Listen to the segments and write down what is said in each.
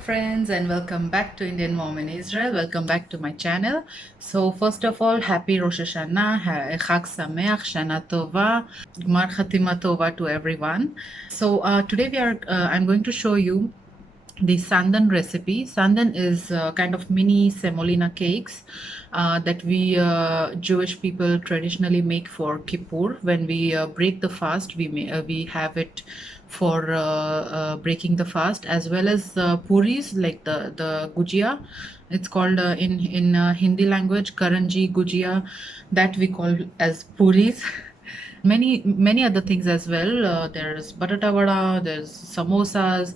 friends, and welcome back to Indian Mom in Israel. Welcome back to my channel. So first of all, happy Rosh Hashanah, Chag Sameach, Shana Tova, Gmar Khatima Tova to everyone. So today I'm going to show you the Sandan recipe. Sandan is kind of mini semolina cakes that we Jewish people traditionally make for Kippur. When we break the fast, we have it for breaking the fast, as well as puris like the gujia. It's called in Hindi language karanji gujia, that we call as puris. Many other things as well. There's batata vada, there's samosas,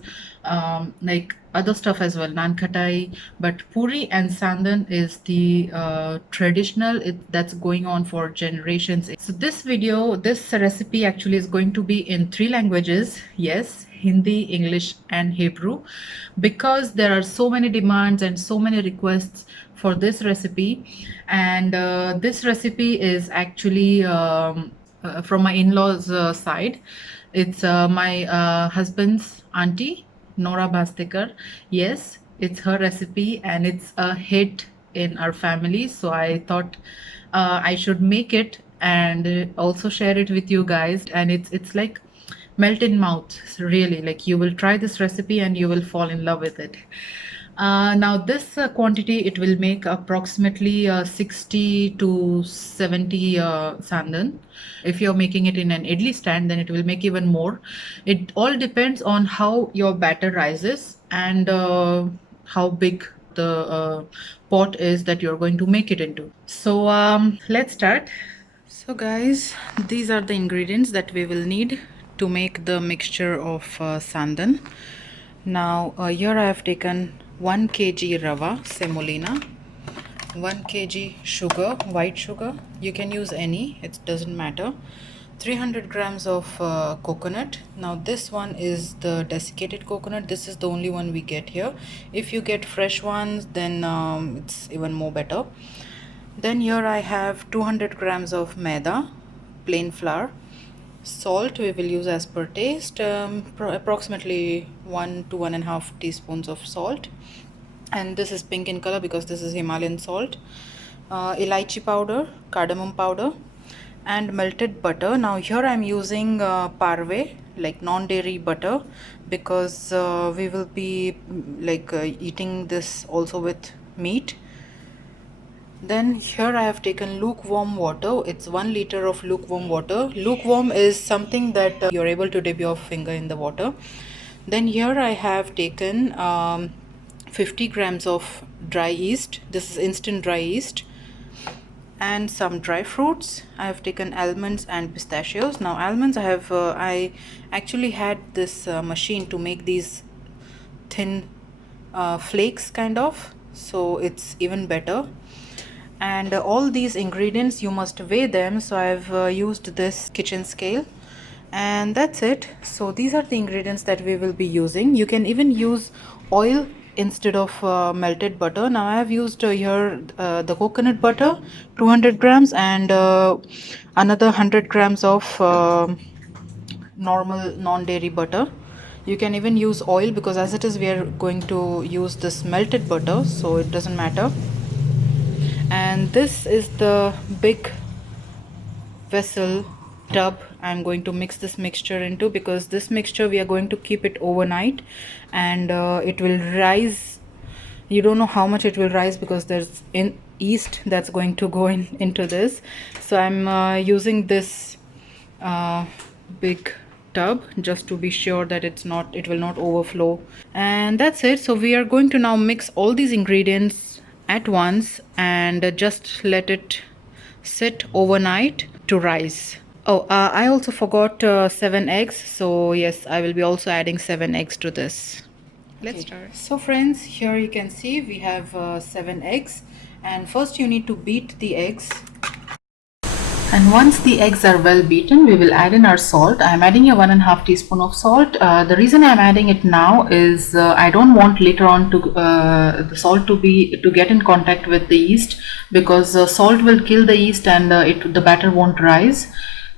like other stuff as well, naan khatai. But puri and sandan is the traditional that's going on for generations. So this recipe actually is going to be in 3 languages. Yes, Hindi, English, and Hebrew, because there are so many demands and so many requests for this recipe. And this recipe is actually from my in-laws side. It's my husband's auntie, Nora Bastekar. Yes, it's her recipe and it's a hit in our family. So I thought I should make it and also share it with you guys. And it's like melt in mouth, really. Like, you will try this recipe and you will fall in love with it. Now this quantity, it will make approximately 60 to 70 sandan. If you're making it in an idli stand, then it will make even more. It all depends on how your batter rises and how big the pot is that you're going to make it into. So let's start. So guys, these are the ingredients that we will need to make the mixture of sandan. Now here I have taken 1 kg rava semolina, 1 kg sugar, white sugar. You can use any, it doesn't matter. 300 grams of coconut. Now this one is the desiccated coconut. This is the only one we get here. If you get fresh ones, then it's even more better. Then here I have 200 grams of maida, plain flour. Salt we will use as per taste, approximately 1 to 1.5 teaspoons of salt. And this is pink in color because this is Himalayan salt. Elaichi powder, cardamom powder, and melted butter. Now here I'm using parve, like non-dairy butter, because we will be eating this also with meat. Then here I have taken lukewarm water. It's 1 liter of lukewarm water. Lukewarm is something that you're able to dip your finger in the water. Then here I have taken 50 grams of dry yeast. This is instant dry yeast. And some dry fruits. I have taken almonds and pistachios. Now almonds, I actually had this machine to make these thin flakes kind of, so it's even better. And all these ingredients, you must weigh them, so I've used this kitchen scale, and that's it. So these are the ingredients that we will be using. You can even use oil instead of melted butter. Now I have used here the coconut butter, 200 grams, and another 100 grams of normal non-dairy butter. You can even use oil, because as it is we are going to use this melted butter, so it doesn't matter. And this is the big vessel tub I'm going to mix this mixture into, because this mixture we are going to keep it overnight, and it will rise. You don't know how much it will rise because there's yeast that's going to go into this. So I'm using this big tub just to be sure that it will not overflow. And that's it. So we are going to now mix all these ingredients at once and just let it sit overnight to rise. Oh, I also forgot 7 eggs, so yes, I will be also adding 7 eggs to this. Let's start. So friends, here you can see we have 7 eggs, and first you need to beat the eggs. And once the eggs are well beaten, we will add in our salt. I am adding a 1.5 teaspoon of salt. The reason I am adding it now is I don't want later on to the salt to get in contact with the yeast, because salt will kill the yeast and the batter won't rise.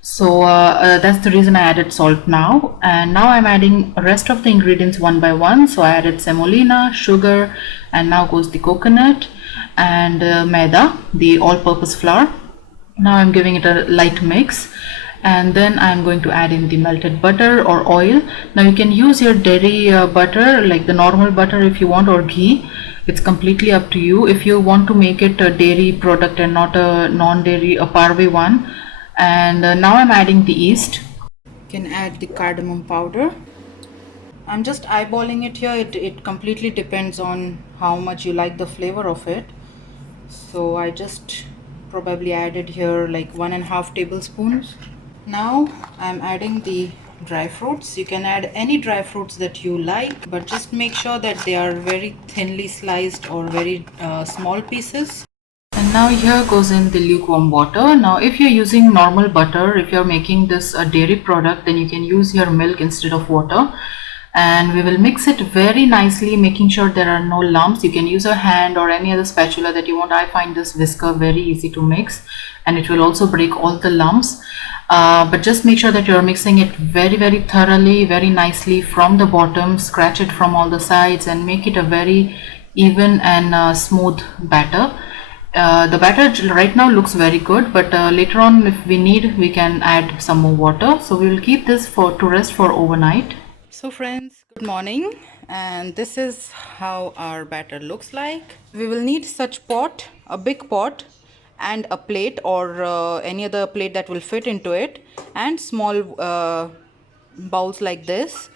So that's the reason I added salt now. And now I'm adding rest of the ingredients one by one. So I added semolina, sugar, and now goes the coconut and maida, the all-purpose flour. Now I'm giving it a light mix, and then I'm going to add in the melted butter or oil. Now you can use your dairy butter, like the normal butter if you want, or ghee. It's completely up to you. If you want to make it a dairy product and not a non-dairy, a parve one. And now I'm adding the yeast. You can add the cardamom powder. I'm just eyeballing it here. It completely depends on how much you like the flavor of it. So I just probably added here like 1.5 tablespoons. Now I'm adding the dry fruits. You can add any dry fruits that you like, but just make sure that they are very thinly sliced or very small pieces. And now here goes in the lukewarm water. Now if you're using normal butter, if you're making this a dairy product, then you can use your milk instead of water. And we will mix it very nicely, making sure there are no lumps. You can use a hand or any other spatula that you want. I find this whisker very easy to mix, and it will also break all the lumps. But just make sure that you're mixing it very thoroughly, very nicely from the bottom. Scratch it from all the sides and make it a very even and smooth batter. The batter right now looks very good, but later on if we need, we can add some more water. So we will keep this to rest for overnight. So friends, good morning, and this is how our batter looks like. We will need such pot, a big pot, and a plate or any other plate that will fit into it, and small bowls like this,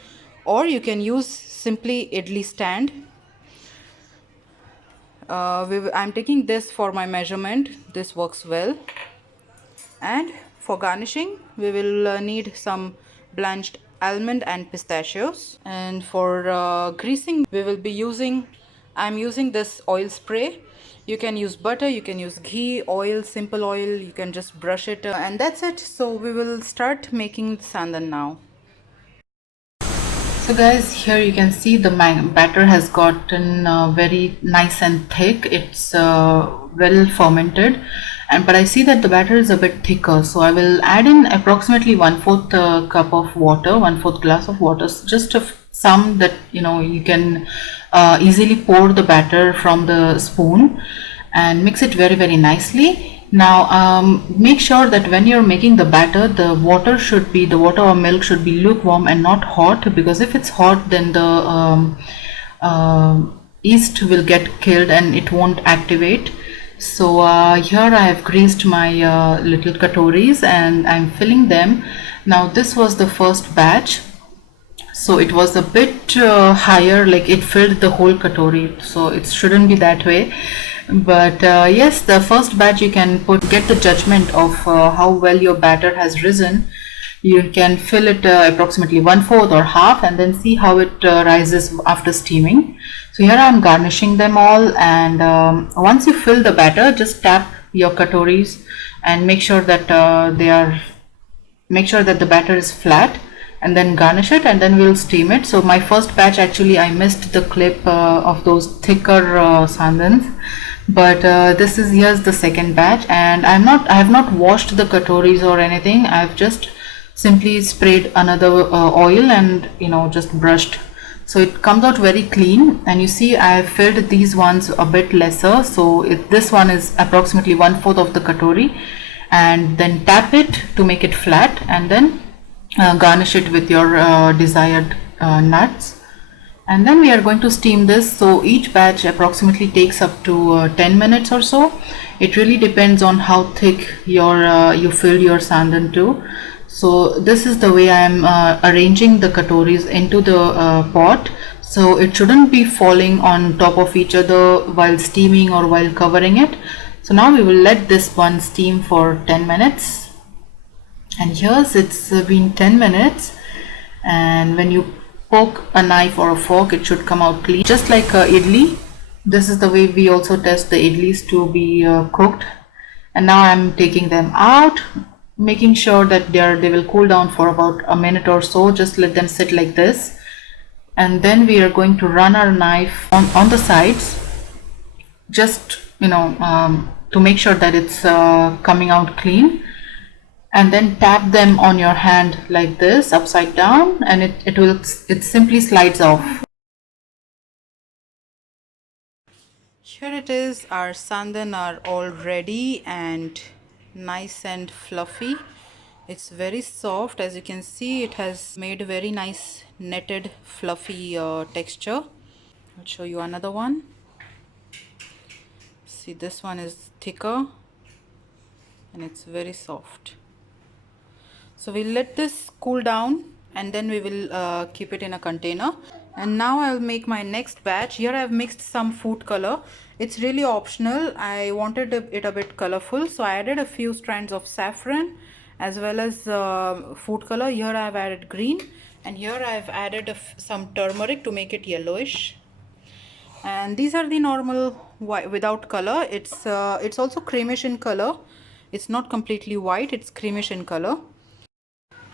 or you can use simply idli stand. I'm taking this for my measurement. This works well. And for garnishing, we will need some blanched almond and pistachios. And for greasing, we will be using, I'm using this oil spray. You can use butter, you can use ghee, oil, simple oil, you can just brush it, and that's it. So we will start making sandan now. So guys, here you can see the batter has gotten very nice and thick. It's well fermented, but I see that the batter is a bit thicker, so I will add in approximately 1/4 cup of water, 1/4 glass of water, just some that you can easily pour the batter from the spoon and mix it very nicely. Now make sure that when you're making the batter, the water or milk should be lukewarm and not hot, because if it's hot, then the yeast will get killed and it won't activate. So here I have greased my little katoris and I'm filling them. Now this was the first batch, so it was a bit higher, like it filled the whole katori, so it shouldn't be that way. But yes, the first batch you can get the judgment of how well your batter has risen. You can fill it approximately 1/4 or half, and then see how it rises after steaming. So here I am garnishing them all, and once you fill the batter, just tap your katoris and make sure that the batter is flat, and then garnish it, and then we'll steam it. So my first batch, actually I missed the clip of those thicker sandans, but here's the second batch, and I have not washed the katoris or anything. I've just simply sprayed another oil and just brushed, so it comes out very clean. And you see I have filled these ones a bit lesser, so this one is approximately 1/4 of the katori, and then tap it to make it flat, and then garnish it with your desired nuts. And then we are going to steam this. So each batch approximately takes up to 10 minutes or so. It really depends on how thick you fill your sandan to. So this is the way I am arranging the katoris into the pot. So it shouldn't be falling on top of each other while steaming or while covering it. So now we will let this one steam for 10 minutes. And here's it's been 10 minutes, and when you poke a knife or a fork, it should come out clean, just like idli. This is the way we also test the idlis to be cooked. And now I'm taking them out, making sure that they will cool down for about a minute or so. Just let them sit like this, and then we are going to run our knife on the sides, just to make sure that it's coming out clean. and then tap them on your hand like this upside down, and it simply slides off. Here it is. Our sandan are all ready and nice and fluffy. It's very soft. As you can see, it has made a very nice netted fluffy texture. I'll show you another one. See, this one is thicker and it's very soft. So we'll let this cool down and then we will keep it in a container. And now I'll make my next batch. Here I've mixed some food color. It's really optional. I wanted it a bit colorful, so I added a few strands of saffron as well as food color. Here I've added green, and here I've added some turmeric to make it yellowish. And these are the normal white without color. It's also creamish in color. It's not completely white, it's creamish in color.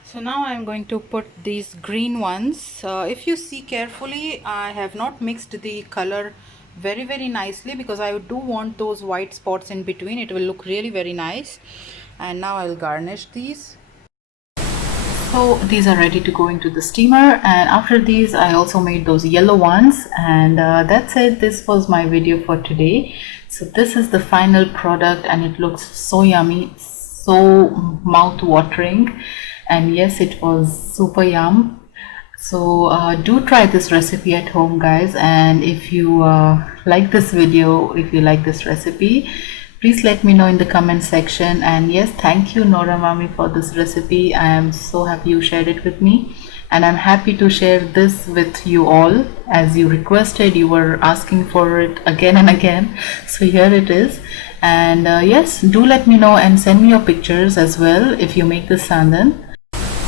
So now I'm going to put these green ones. If you see carefully, I have not mixed the color very nicely because I do want those white spots in between. It will look really very nice. And now I'll garnish these. So these are ready to go into the steamer, and after these I also made those yellow ones, and that's it. This was my video for today. So this is the final product and it looks so yummy, so mouth-watering, and yes, it was super yum. So do try this recipe at home, guys, and if you like this video, if you like this recipe, please let me know in the comment section. And yes, thank you Nora Mami for this recipe. I am so happy you shared it with me, and I'm happy to share this with you all as you requested. You were asking for it again and again, so here it is. And yes, do let me know and send me your pictures as well if you make this sandan.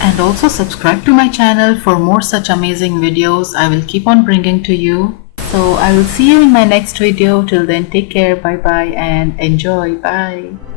And also subscribe to my channel for more such amazing videos I will keep on bringing to you. So I will see you in my next video. Till then, take care, bye bye, and enjoy. Bye.